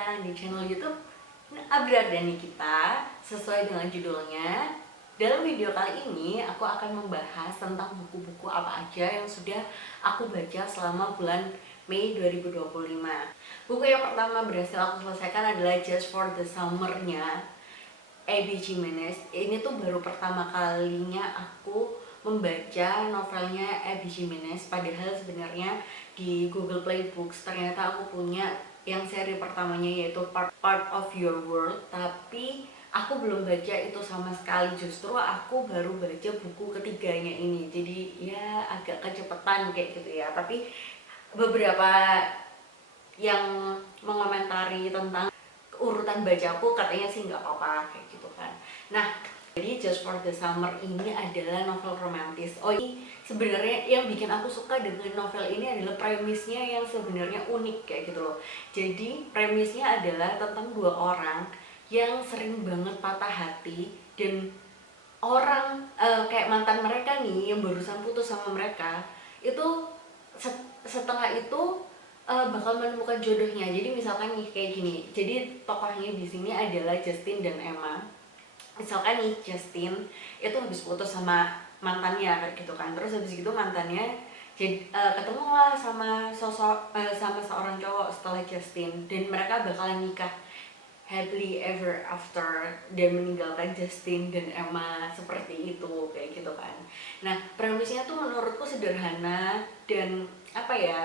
datang di channel YouTube Abrar dan Nikita. Sesuai dengan judulnya, dalam video kali ini aku akan membahas tentang buku-buku apa aja yang sudah aku baca selama bulan Mei 2025. Buku yang pertama berhasil aku selesaikan adalah Just for the Summer-nya A.B. Jimenez. Ini tuh baru pertama kalinya aku membaca novelnya A.B. Jimenez, padahal sebenarnya di Google Play Books ternyata aku punya yang seri pertamanya, yaitu Part of Your World, tapi aku belum baca itu sama sekali. Justru aku baru baca buku ketiganya ini, jadi ya agak kecepatan kayak gitu ya. Tapi beberapa yang mengomentari tentang urutan bacaku katanya sih nggak apa-apa kayak gitu kan. Nah, jadi Just for the Summer ini adalah novel romantis. Oh, ini sebenarnya yang bikin aku suka dengan novel ini adalah premisnya yang sebenarnya unik kayak gitu loh. Jadi premisnya adalah tentang dua orang yang sering banget patah hati, dan orang kayak mantan mereka nih yang barusan putus sama mereka itu setelah itu bakal menemukan jodohnya. Jadi misalkan nih kayak gini, jadi tokohnya di sini adalah Justin dan Emma. Misalkan nih Justin itu habis putus sama mantannya kayak gitu kan, terus habis itu mantannya jadi ketemulah sama sama seorang cowok setelah Justin, dan mereka bakalan nikah happily ever after, dan meninggalkan Justin dan Emma seperti itu kayak gitu kan. Nah, premisnya tuh menurutku sederhana, dan apa ya,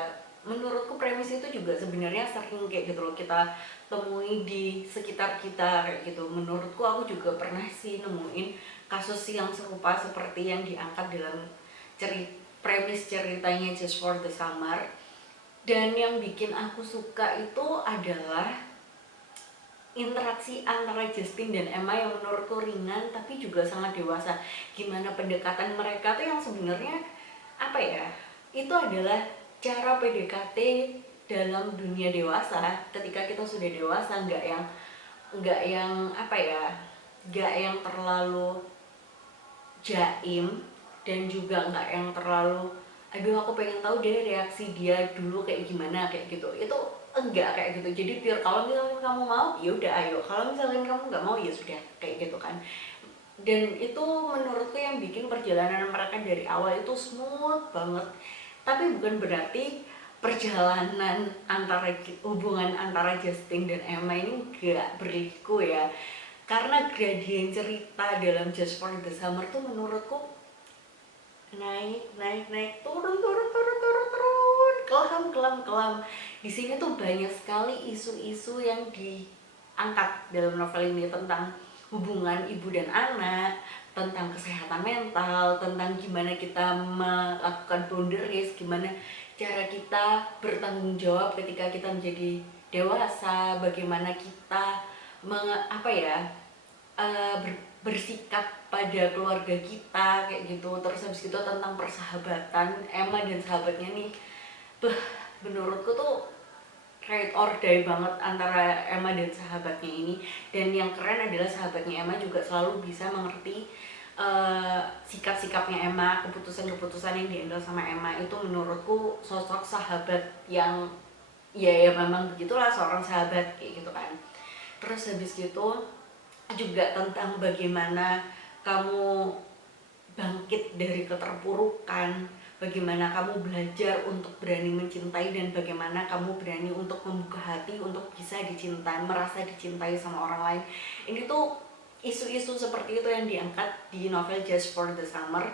menurutku premis itu juga sebenarnya sering kayak gitu loh kita temui di sekitar kita kayak gitu. Menurutku aku juga pernah sih nemuin kasus yang serupa seperti yang diangkat dalam premis ceritanya Just for the Summer. Dan yang bikin aku suka itu adalah interaksi antara Justin dan Emma yang menurutku ringan tapi juga sangat dewasa. Gimana pendekatan mereka tuh yang sebenarnya apa ya, itu adalah cara PDKT dalam dunia dewasa ketika kita sudah dewasa, nggak yang apa ya, nggak yang terlalu jaim, dan juga nggak yang terlalu aduh aku pengen tahu deh reaksi dia dulu kayak gimana kayak gitu. Itu enggak kayak gitu. Jadi biar kalau misalnya kamu mau ya udah ayo, kalau misalnya kamu nggak mau ya sudah kayak gitu kan. Dan itu menurutku yang bikin perjalanan mereka dari awal itu smooth banget. Tapi bukan berarti perjalanan hubungan antara Justin dan Emma ini gak berliku ya. Karena gradien cerita dalam Just for the Summer tuh menurutku naik turun kelam. Di sini tuh banyak sekali isu-isu yang diangkat dalam novel ini tentang hubungan ibu dan anak, tentang kesehatan mental, tentang gimana kita melakukan boundaries, gimana cara kita bertanggung jawab ketika kita menjadi dewasa, bagaimana kita bersikap pada keluarga kita kayak gitu. Terus habis itu tentang persahabatan Emma dan sahabatnya nih, menurutku tuh ride or die banget antara Emma dan sahabatnya ini. Dan yang keren adalah sahabatnya Emma juga selalu bisa mengerti sikap-sikapnya Emma, keputusan-keputusan yang diambil sama Emma. Itu menurutku sosok sahabat yang ya memang begitulah seorang sahabat kayak gitu kan. Terus habis gitu juga tentang bagaimana kamu bangkit dari keterpurukan, bagaimana kamu belajar untuk berani mencintai, dan bagaimana kamu berani untuk membuka hati untuk bisa dicintai, merasa dicintai sama orang lain. Ini tuh isu-isu seperti itu yang diangkat di novel Just for the Summer.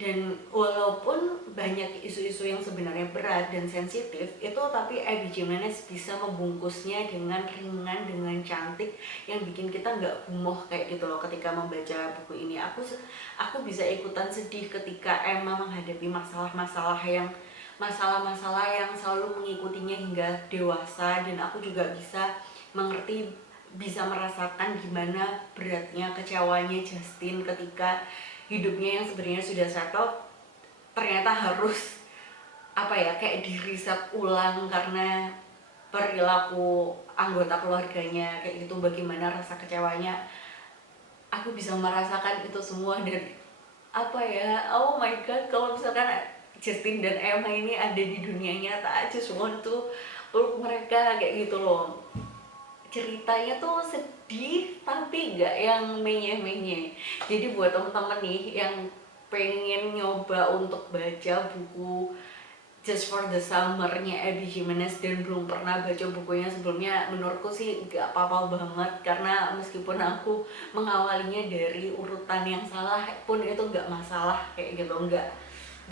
Dan walaupun banyak isu-isu yang sebenarnya berat dan sensitif itu, tapi A.B. Jimenez bisa membungkusnya dengan ringan, dengan cantik, yang bikin kita nggak gumoh kayak gitu loh ketika membaca buku ini. Aku bisa ikutan sedih ketika Emma menghadapi masalah-masalah yang selalu mengikutinya hingga dewasa, dan aku juga bisa mengerti, bisa merasakan gimana beratnya kecewanya Justin ketika hidupnya yang sebenarnya sudah settle ternyata harus kayak di-reset ulang karena perilaku anggota keluarganya kayak gitu. Bagaimana rasa kecewanya, aku bisa merasakan itu semua. Dan oh my god, kalau misalkan Justin dan Emma ini ada di dunia nyata, I just want to peluk mereka kayak gitu loh. ceritanya tuh sedih tapi nggak yang menye-menye. Jadi buat temen-temen nih yang pengen nyoba untuk baca buku Just for the Summer-nya Abby Jimenez dan belum pernah baca bukunya sebelumnya, menurutku sih gak apa-apa banget, karena meskipun aku mengawalinya dari urutan yang salah pun itu gak masalah kayak gitu, gak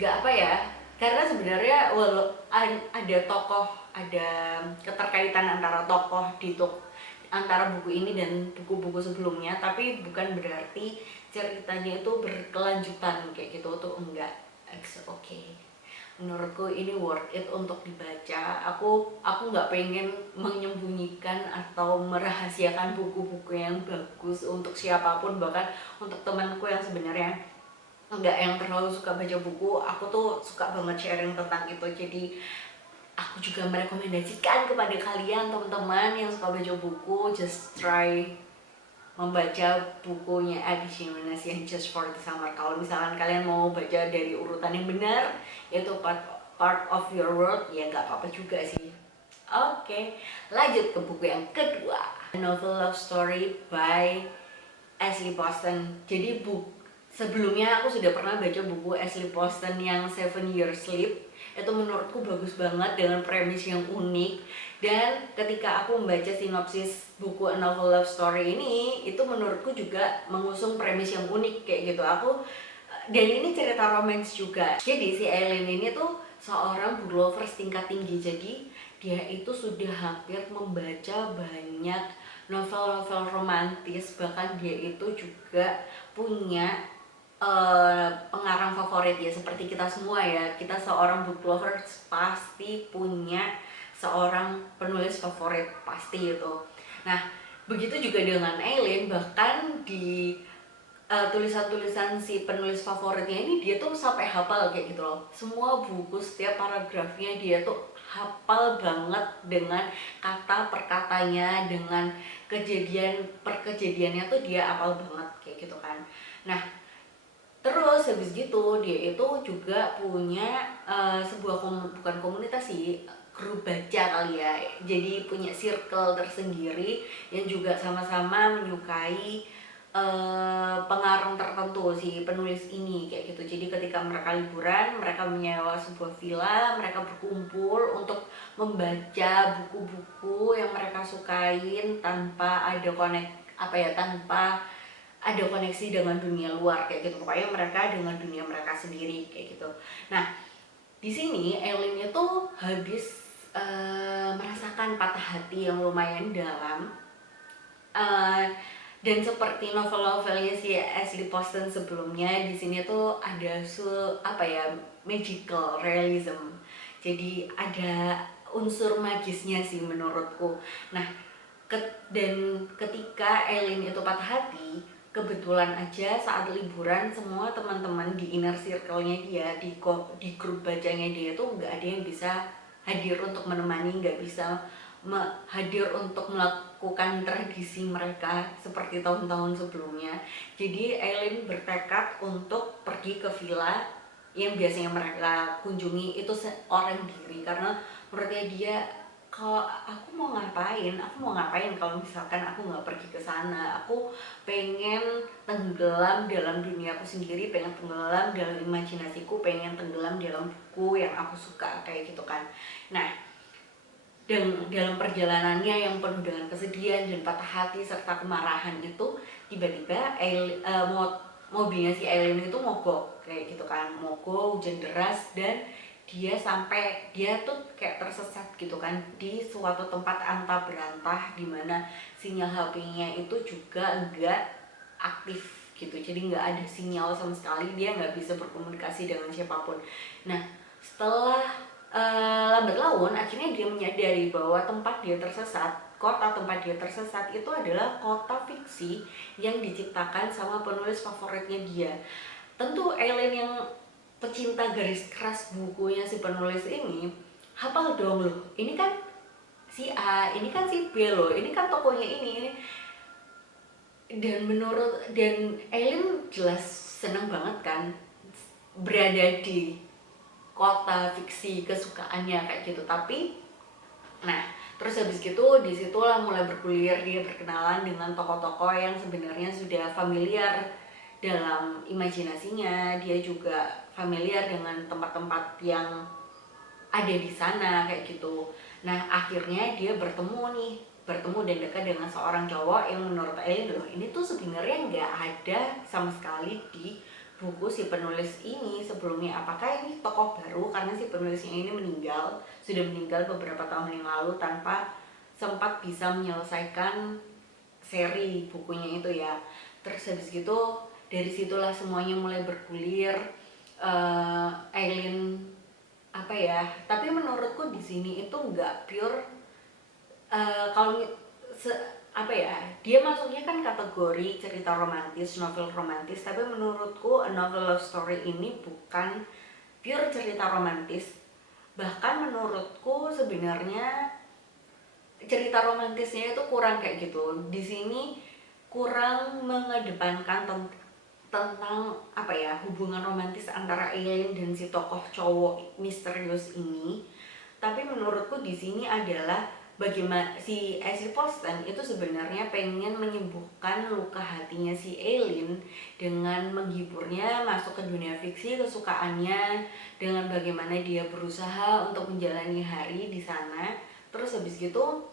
apa ya, karena sebenarnya walau ada tokoh, ada keterkaitan antara tokoh antara buku ini dan buku-buku sebelumnya, tapi bukan berarti ceritanya itu berkelanjutan kayak gitu tuh enggak. It's okay, menurutku ini worth it untuk dibaca. Aku nggak pengen menyembunyikan atau merahasiakan buku-buku yang bagus untuk siapapun, bahkan untuk temanku yang sebenarnya nggak yang terlalu suka baca buku. Aku tuh suka banget sharing tentang itu, jadi aku juga merekomendasikan kepada kalian teman-teman yang suka baca buku, just try membaca bukunya Abby Jimenez yang Just for the Summer. Kalau misalkan kalian mau baca dari urutan yang benar, yaitu part of your world, ya nggak apa-apa juga sih. Oke, lanjut ke buku yang kedua, A Novel Love Story by Ashley Poston. Jadi sebelumnya aku sudah pernah baca buku Ashley Poston yang 7 Years Sleep. Itu menurutku bagus banget dengan premis yang unik, dan ketika aku membaca sinopsis buku A Novel Love Story ini, itu menurutku juga mengusung premis yang unik kayak gitu. Dan ini cerita romance juga. Jadi si Eileen ini tuh seorang book lovers tingkat tinggi, jadi dia itu sudah hampir membaca banyak novel-novel romantis, bahkan dia itu juga punya pengarang favorit ya, seperti kita semua ya, kita seorang book lovers pasti punya seorang penulis favorit, pasti itu. Nah, begitu juga dengan Eileen, bahkan di tulisan-tulisan si penulis favoritnya ini dia tuh sampai hafal kayak gitu loh. Semua buku setiap paragrafnya dia tuh hafal banget dengan kata per katanya, dengan kejadian per kejadiannya tuh dia hafal banget kayak gitu kan. Nah, terus habis gitu dia itu juga punya sebuah bukan komunitas sih, grup baca kali ya. Jadi punya circle tersendiri yang juga sama-sama menyukai pengarang tertentu si penulis ini kayak gitu. Jadi ketika mereka liburan, mereka menyewa sebuah villa, mereka berkumpul untuk membaca buku-buku yang mereka sukain tanpa ada tanpa ada koneksi dengan dunia luar kayak gitu. Pokoknya mereka dengan dunia mereka sendiri kayak gitu. Nah, di sini Eileen itu habis merasakan patah hati yang lumayan dalam, dan seperti novel-novelnya si Ashley Poston sebelumnya, di sini tuh ada magical realism. Jadi ada unsur magisnya sih menurutku. Nah, dan ketika Eileen itu patah hati, kebetulan aja saat liburan semua teman-teman di inner circle-nya dia, di grup bacanya dia tuh nggak ada yang bisa hadir untuk menemani, nggak bisa hadir untuk melakukan tradisi mereka seperti tahun-tahun sebelumnya. Jadi Eileen bertekad untuk pergi ke villa yang biasanya mereka kunjungi itu seorang diri, karena menurutnya dia, kalau aku mau ngapain kalau misalkan aku nggak pergi ke sana. Aku pengen tenggelam dalam duniaku sendiri, pengen tenggelam dalam imajinasiku, pengen tenggelam dalam buku yang aku suka kayak gitu kan. Nah, dan dalam perjalanannya yang penuh dengan kesedihan dan patah hati serta kemarahan itu, tiba-tiba mobilnya si Eileen itu mogok kayak gitu kan, mogok, hujan deras, dan dia tuh kayak tersesat gitu kan di suatu tempat antah berantah, dimana sinyal HP-nya itu juga enggak aktif gitu, jadi nggak ada sinyal sama sekali, dia nggak bisa berkomunikasi dengan siapapun. Nah, setelah lambat laun akhirnya dia menyadari bahwa kota tempat dia tersesat itu adalah kota fiksi yang diciptakan sama penulis favoritnya dia. Tentu Eileen yang pecinta garis keras bukunya si penulis ini hafal dong loh, ini kan si A, ini kan si B loh, ini kan tokonya ini. Dan Eileen jelas seneng banget kan berada di kota fiksi kesukaannya kayak gitu. Nah, terus habis gitu disitulah mulai bergulir, dia berkenalan dengan tokoh-tokoh yang sebenarnya sudah familiar dalam imajinasinya. Dia juga familiar dengan tempat-tempat yang ada di sana kayak gitu. Nah akhirnya dia bertemu dan dekat dengan seorang cowok yang menurut Eileen, loh ini tuh sebenarnya nggak ada sama sekali di buku si penulis ini sebelumnya. Apakah ini tokoh baru karena si penulisnya ini sudah meninggal beberapa tahun yang lalu tanpa sempat bisa menyelesaikan seri bukunya itu ya. Terus habis gitu dari situlah semuanya mulai bergulir. Eileen apa ya, tapi menurutku di sini itu nggak pure kalau apa ya, dia masuknya kan kategori cerita romantis, novel romantis, tapi menurutku a novel love story ini bukan pure cerita romantis. Bahkan menurutku sebenarnya cerita romantisnya itu kurang kayak gitu. Di sini kurang mengedepankan tentang apa ya, hubungan romantis antara Eileen dan si tokoh cowok misterius ini. Tapi menurutku di sini adalah bagaimana si Ashley Poston itu sebenarnya pengen menyembuhkan luka hatinya si Eileen dengan menghiburnya masuk ke dunia fiksi kesukaannya, dengan bagaimana dia berusaha untuk menjalani hari di sana. Terus habis gitu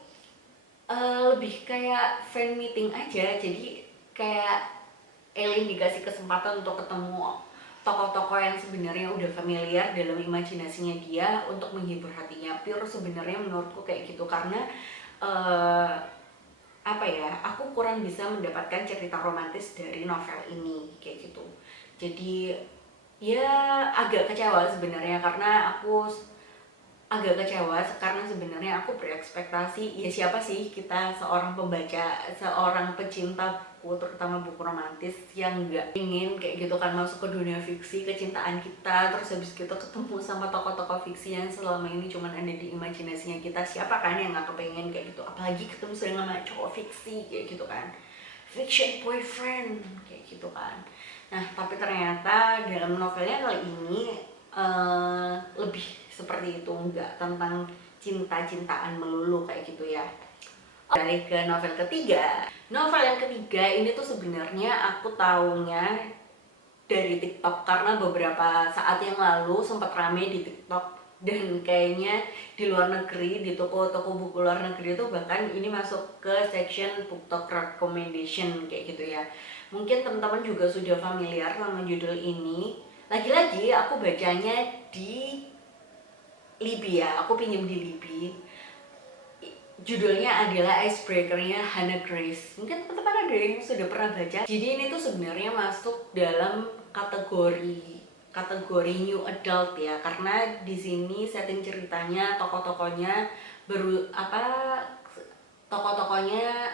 lebih kayak fan meeting aja. Jadi kayak Eileen dikasih kesempatan untuk ketemu tokoh-tokoh yang sebenarnya udah familiar dalam imajinasinya dia untuk menghibur hatinya. Pure sebenarnya menurutku kayak gitu, karena apa ya, aku kurang bisa mendapatkan cerita romantis dari novel ini kayak gitu. Jadi ya agak kecewa sebenarnya, karena aku agak kecewa karena sebenarnya aku berekspektasi, ya siapa sih kita seorang pembaca, seorang pecinta buku, terutama buku romantis, yang nggak ingin kayak gitu kan masuk ke dunia fiksi kecintaan kita, terus habis gitu ketemu sama tokoh-tokoh fiksi yang selama ini cuman ada di imajinasinya kita. Siapa kan yang nggak kepengen kayak gitu, apalagi ketemu sama cowok fiksi kayak gitu kan, fiction boyfriend kayak gitu kan. Nah tapi ternyata dalam novelnya kali ini lebih seperti itu, enggak tentang cinta-cintaan melulu kayak gitu ya. Balik ke novel ketiga. Novel yang ketiga ini tuh sebenarnya aku taunya dari TikTok, karena beberapa saat yang lalu sempat rame di TikTok, dan kayaknya di luar negeri, di toko-toko buku luar negeri itu bahkan ini masuk ke section BookTok recommendation kayak gitu ya. Mungkin teman-teman juga sudah familiar sama judul ini. Lagi-lagi aku bacanya di Libby ya, aku pinjam di Libby. Judulnya adalah Icebreaker-nya Hannah Grace. Mungkin teman-teman ada yang sudah pernah baca. Jadi ini tuh sebenarnya masuk dalam kategori new adult ya, karena di sini setting ceritanya, tokoh-tokohnya tokoh-tokohnya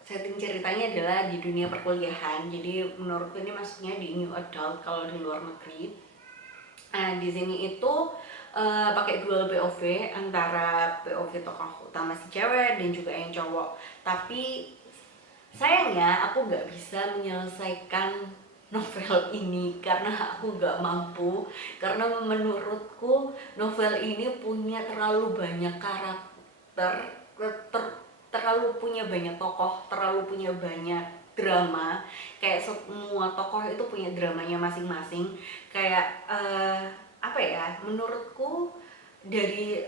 setting ceritanya adalah di dunia perkuliahan. Jadi menurutku ini masuknya di new adult kalau di luar negeri. Nah di sini itu pakai dual POV antara POV tokoh utama si cewek dan juga yang cowok. Tapi sayangnya aku nggak bisa menyelesaikan novel ini karena aku nggak mampu, karena menurutku novel ini punya terlalu banyak karakter, terlalu punya banyak tokoh, terlalu punya banyak drama. Kayak semua tokoh itu punya dramanya masing-masing. Kayak apa ya, menurutku dari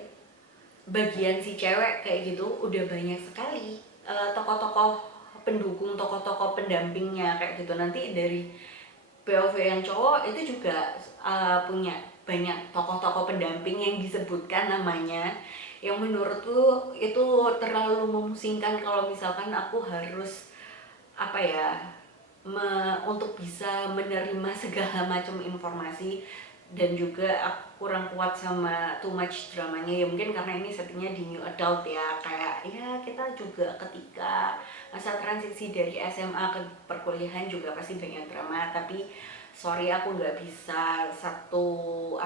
bagian si cewek kayak gitu udah banyak sekali tokoh-tokoh pendukung, tokoh-tokoh pendampingnya kayak gitu. Nanti dari POV yang cowok itu juga punya banyak tokoh-tokoh pendamping yang disebutkan namanya, yang menurutku itu terlalu memusingkan kalau misalkan aku harus apa ya, untuk bisa menerima segala macam informasi. Dan juga aku kurang kuat sama too much dramanya ya, mungkin karena ini settingnya di new adult ya, kayak ya kita juga ketika masa transisi dari SMA ke perkuliahan juga pasti banyak drama. Tapi sorry, aku nggak bisa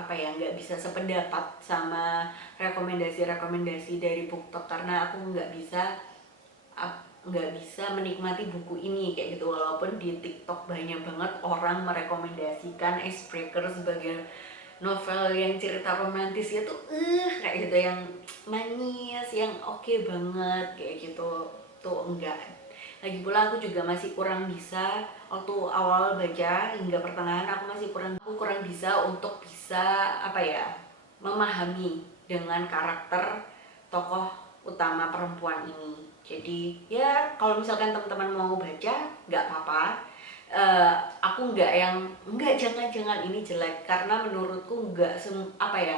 nggak bisa sependapat sama rekomendasi dari BookTok, karena aku nggak bisa menikmati buku ini kayak gitu. Walaupun di TikTok banyak banget orang merekomendasikan Icebreaker sebagai novel yang cerita romantisnya tuh kayak gitu, yang manis, yang oke banget kayak gitu tuh enggak. Lagi pula aku juga masih kurang bisa waktu awal baca hingga pertengahan, aku kurang bisa untuk bisa apa ya, memahami dengan karakter tokoh utama perempuan ini. Jadi ya kalau misalkan teman-teman mau baca nggak apa-apa. Aku nggak yang nggak, jangan-jangan ini jelek, karena menurutku nggak apa ya,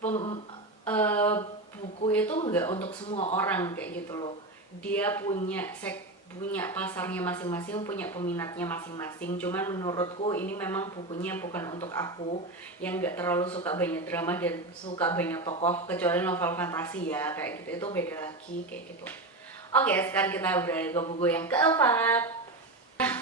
pem, eh, buku itu nggak untuk semua orang kayak gitu loh. Dia punya pasarnya masing-masing, punya peminatnya masing-masing. Cuman menurutku ini memang bukunya bukan untuk aku yang nggak terlalu suka banyak drama dan suka banyak tokoh, kecuali novel fantasi ya kayak gitu, itu beda lagi kayak gitu. Oke, sekarang kita beralih ke buku yang keempat.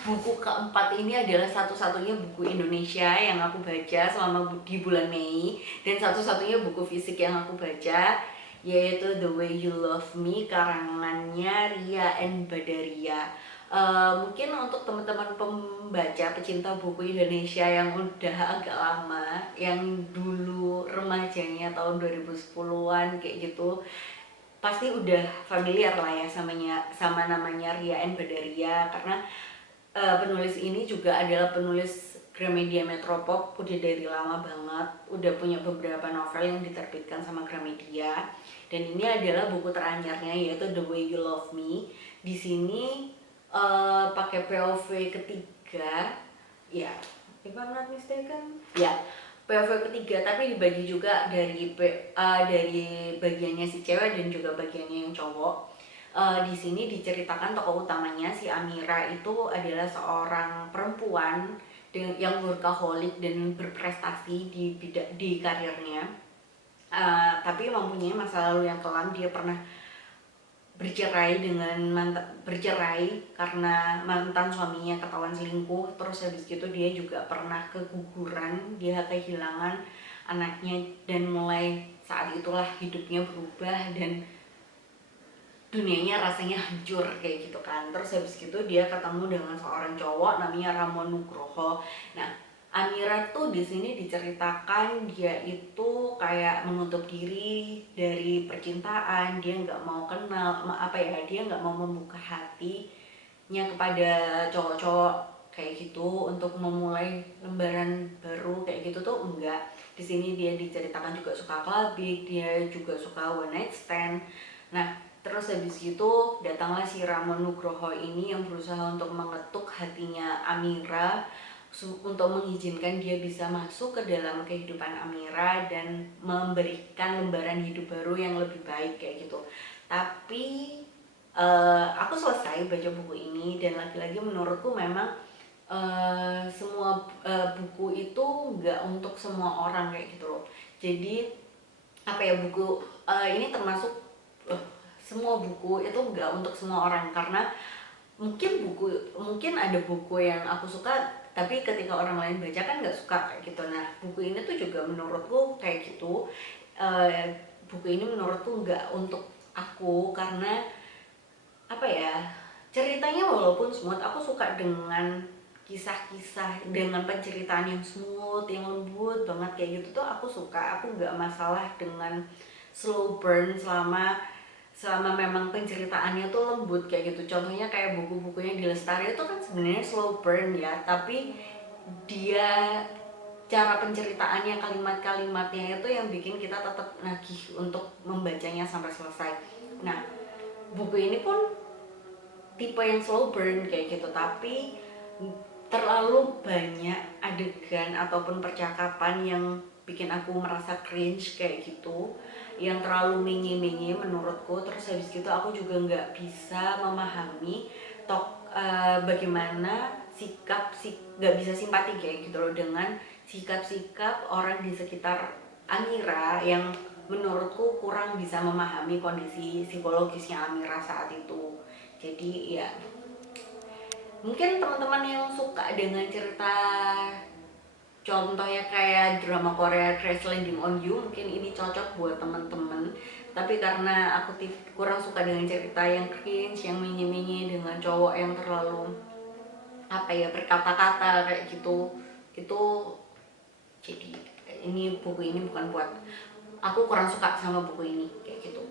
Buku keempat ini adalah satu-satunya buku Indonesia yang aku baca selama di bulan Mei, dan satu-satunya buku fisik yang aku baca, yaitu The Way You Love Me karangannya Ria and Badaria. Mungkin untuk teman-teman pembaca pecinta buku Indonesia yang udah agak lama, yang dulu remajanya tahun 2010-an kayak gitu, pasti udah familiar lah ya sama namanya Ria and Badaria, karena penulis ini juga adalah penulis Gramedia Metropop, udah dari lama banget, udah punya beberapa novel yang diterbitkan sama Gramedia, dan ini adalah buku teranyarnya yaitu The Way You Love Me. Di sini pakai POV ketiga, ya, if I'm not mistaken, ya, POV ketiga, tapi dibagi juga dari bagiannya si cewek dan juga bagiannya yang cowok. Di sini diceritakan tokoh utamanya si Amira itu adalah seorang perempuan yang workaholic dan berprestasi di karirnya, tapi mempunyai masa lalu yang kelam. Dia pernah bercerai karena mantan suaminya ketahuan selingkuh. Terus habis gitu dia juga pernah keguguran, dia kehilangan anaknya, dan mulai saat itulah hidupnya berubah dan dunianya rasanya hancur kayak gitu kan. Terus habis gitu dia ketemu dengan seorang cowok namanya Ramon Nugroho. Nah, Amira tuh di sini diceritakan dia itu kayak menutup diri dari percintaan, dia nggak mau kenal apa ya, dia nggak mau membuka hatinya kepada cowok-cowok kayak gitu untuk memulai lembaran baru kayak gitu tuh enggak. Di sini dia diceritakan juga suka clubbing, dia juga suka one night stand. Nah, terus habis gitu datanglah si Ramon Nugroho ini yang berusaha untuk mengetuk hatinya Amira untuk mengizinkan dia bisa masuk ke dalam kehidupan Amira dan memberikan lembaran hidup baru yang lebih baik kayak gitu. Tapi aku selesai baca buku ini, dan lagi-lagi menurutku memang semua buku itu nggak untuk semua orang kayak gitu loh. Jadi apa ya, buku ini termasuk semua buku itu nggak untuk semua orang, karena mungkin ada buku yang aku suka tapi ketika orang lain baca kan nggak suka kayak gitu. Nah, buku ini tuh juga menurutku kayak gitu. Buku ini menurutku nggak untuk aku karena apa ya, ceritanya walaupun smooth, aku suka dengan kisah-kisah dengan penceritaan yang smooth, yang lembut banget kayak gitu tuh aku suka. Aku nggak masalah dengan slow burn selama memang penceritaannya tuh lembut kayak gitu. Contohnya kayak buku-bukunya di Lestari itu kan sebenarnya slow burn ya, tapi dia cara penceritaannya, kalimat-kalimatnya itu yang bikin kita tetap nagih untuk membacanya sampai selesai. Nah, buku ini pun tipe yang slow burn kayak gitu, tapi terlalu banyak adegan ataupun percakapan yang bikin aku merasa cringe kayak gitu, yang terlalu minyi-minyi menurutku. Terus habis gitu aku juga nggak bisa memahami bagaimana nggak bisa simpati kayak gitu loh dengan sikap-sikap orang di sekitar Amira yang menurutku kurang bisa memahami kondisi psikologisnya Amira saat itu. Jadi ya mungkin teman-teman yang suka dengan cerita contohnya kayak drama Korea Crash Landing on You, mungkin ini cocok buat teman-teman. Tapi karena aku kurang suka dengan cerita yang cringe, yang minyi-minyi dengan cowok yang terlalu apa ya, berkata-kata kayak gitu, itu jadi ini buku ini bukan buat aku, kurang suka sama buku ini kayak gitu.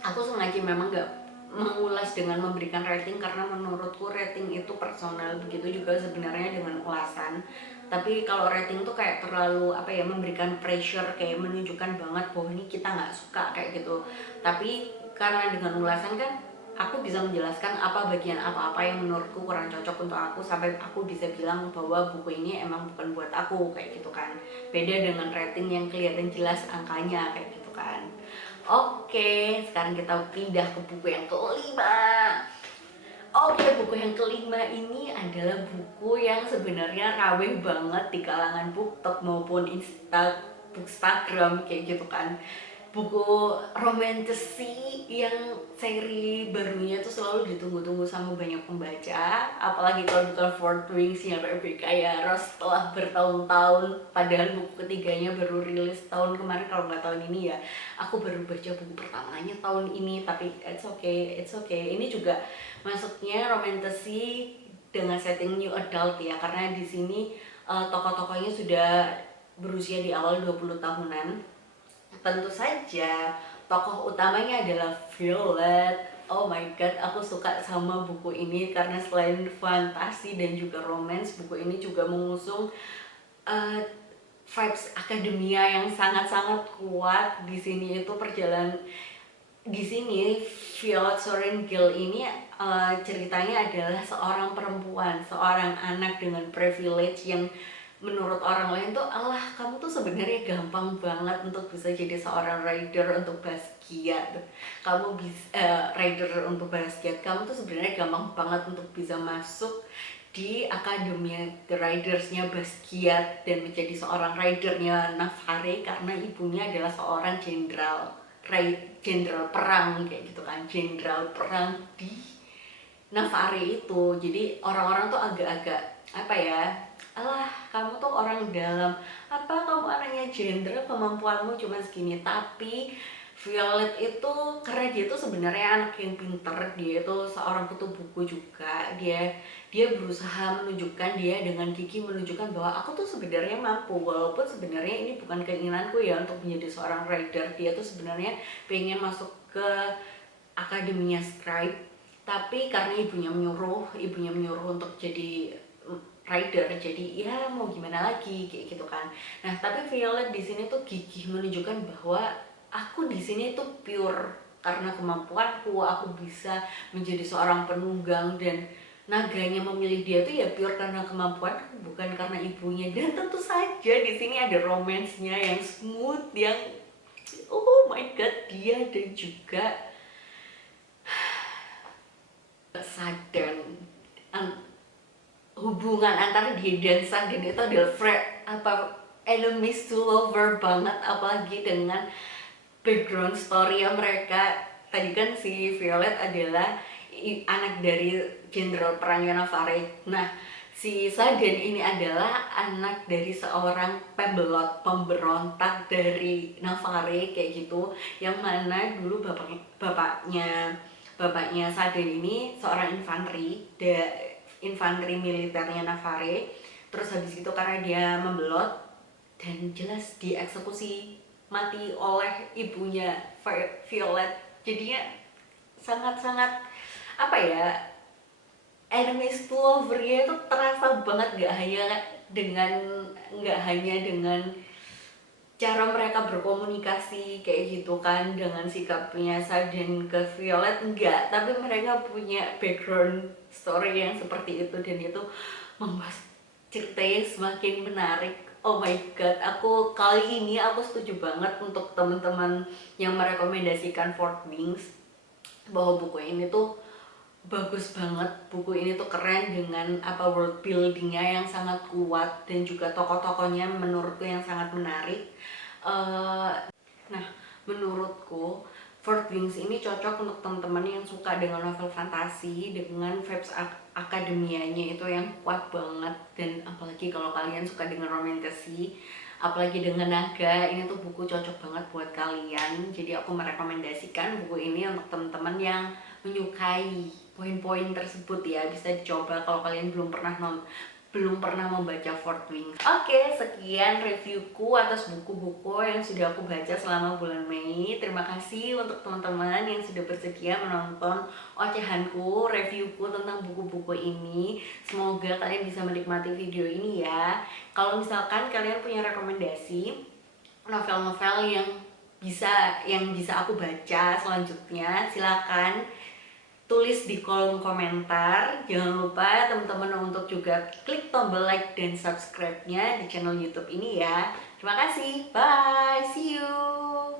Aku sengaja memang gak mengulas dengan memberikan rating karena menurutku rating itu personal, begitu juga sebenarnya dengan ulasan. Tapi kalau rating tuh kayak terlalu apa ya, memberikan pressure, kayak menunjukkan banget bahwa ini kita nggak suka kayak gitu. Tapi karena dengan ulasan kan aku bisa menjelaskan apa bagian apa-apa yang menurutku kurang cocok untuk aku, sampai aku bisa bilang bahwa buku ini emang bukan buat aku kayak gitu kan. Beda dengan rating yang kelihatan jelas angkanya kayak gitu kan. Oke, sekarang kita pindah ke buku yang kelima. Oke, buku yang kelima ini adalah buku yang sebenarnya raweh banget di kalangan BookTok maupun Bookstagram kayak gitu kan. Buku romantisy yang seri barunya tuh selalu ditunggu-tunggu sama banyak pembaca, apalagi kalau bukan Fourth Wings-nya Rebecca Yarros setelah bertahun-tahun, padahal buku ketiganya baru rilis tahun kemarin, kalau nggak tahun ini ya. Aku baru baca buku pertamanya tahun ini, tapi it's okay. Ini juga masuknya romantisy dengan setting new adult ya, karena di sini tokoh-tokohnya sudah berusia di awal 20 tahunan. Tentu saja tokoh utamanya adalah Violet. Oh my god, aku suka sama buku ini karena selain fantasi dan juga romance, buku ini juga mengusung uh, vibes akademia yang sangat-sangat kuat. Di sini itu perjalanan, di sini Violet Sorrengail ini ceritanya adalah seorang perempuan, seorang anak dengan privilege yang menurut orang lain tuh, Allah, kamu tuh sebenarnya gampang banget untuk bisa jadi seorang rider untuk Basquiat. Kamu bisa rider untuk Basquiat, kamu tuh sebenarnya gampang banget untuk bisa masuk di akademi ridersnya Basquiat dan menjadi seorang ridernya Navarre, karena ibunya adalah seorang jenderal perang kayak gitu kan, jenderal perang di Navarre itu. Jadi orang-orang tuh agak-agak apa ya, alah kamu tuh orang dalam, apa kamu anaknya jenderal kemampuanmu cuma segini. Tapi Violet itu karena dia tuh sebenarnya anak yang pinter, dia itu seorang kutu buku juga, dia berusaha menunjukkan, dia dengan gigi menunjukkan bahwa aku tuh sebenarnya mampu, walaupun sebenarnya ini bukan keinginanku ya untuk menjadi seorang rider. Dia tuh sebenarnya pengen masuk ke akademinya Scribe, tapi karena ibunya menyuruh untuk jadi rider, jadi ya mau gimana lagi kayak gitu kan. Nah tapi Violet di sini tuh gigih menunjukkan bahwa aku di sini tuh pure karena kemampuanku, aku bisa menjadi seorang penunggang, dan naganya memilih dia tuh ya pure karena kemampuanku, bukan karena ibunya. Dan tentu saja di sini ada romansnya yang smooth, yang oh my god, dia dan juga Sudden, hubungan antara dia dan Sudden itu adalah enemies to lover banget, apalagi dengan background story mereka. Tadi kan si Violet adalah anak dari jenderal perangnya Navarre. Nah, si Sudden ini adalah anak dari seorang pemberontak dari Navarre kayak gitu, yang mana dulu bapaknya Sudden ini seorang infanteri militernya Navarre. Terus habis itu karena dia membelot dan jelas dieksekusi mati oleh ibunya Violet. Jadinya sangat-sangat apa ya, enemies to lover-nya itu terasa banget, nggak hanya dengan cara mereka berkomunikasi kayak gitu kan, dengan sikapnya Sudden ke Violet, enggak, tapi mereka punya background story yang seperti itu, dan itu membuat ceritanya semakin menarik. Oh my god, kali ini aku setuju banget untuk teman-teman yang merekomendasikan Fourth Wings bahwa buku ini tuh bagus banget. Buku ini tuh keren dengan world buildingnya yang sangat kuat, dan juga tokoh-tokohnya menurutku yang sangat menarik. Nah, menurutku Fourth Wings ini cocok untuk teman-teman yang suka dengan novel fantasi dengan vibes akademianya itu yang kuat banget. Dan apalagi kalau kalian suka dengan romantisy, apalagi dengan naga, ini tuh buku cocok banget buat kalian. Jadi aku merekomendasikan buku ini untuk teman-teman yang menyukai poin-poin tersebut ya. Bisa dicoba kalau kalian belum pernah belum pernah membaca Fourth Wing. Oke, sekian reviewku atas buku-buku yang sudah aku baca selama bulan Mei. Terima kasih untuk teman-teman yang sudah bersedia menonton ocehanku, reviewku tentang buku-buku ini. Semoga kalian bisa menikmati video ini ya. Kalau misalkan kalian punya rekomendasi novel-novel yang bisa aku baca selanjutnya, silakan tulis di kolom komentar. Jangan lupa teman-teman untuk juga klik tombol like dan subscribe-nya di channel YouTube ini ya. Terima kasih. Bye. See you.